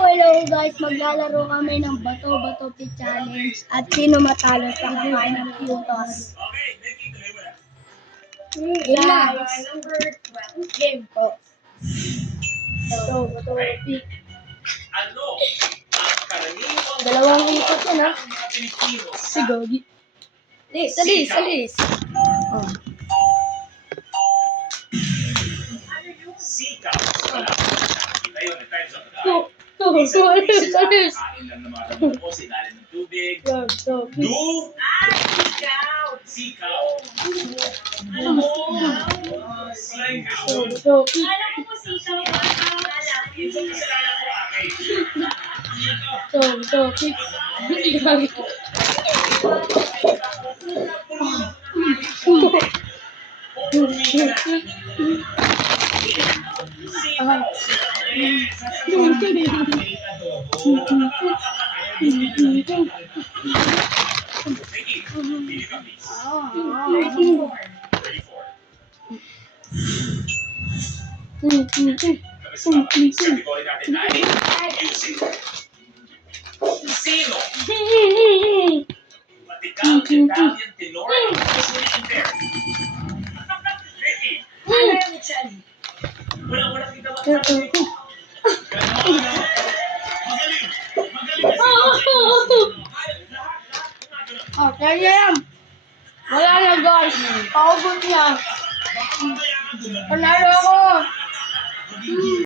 Hello guys, maglalaro kami ng Bato-Bato Pit Challenge at sino matalo sa kakain ng Qtos. Guys, game po. Bato-Bato Pit. Dalawang ikot yun ha. Si Gogi. Salis. Oh. Salis. Oh, kaya yan. Wala na guys. Paubos niya. Panalo ako.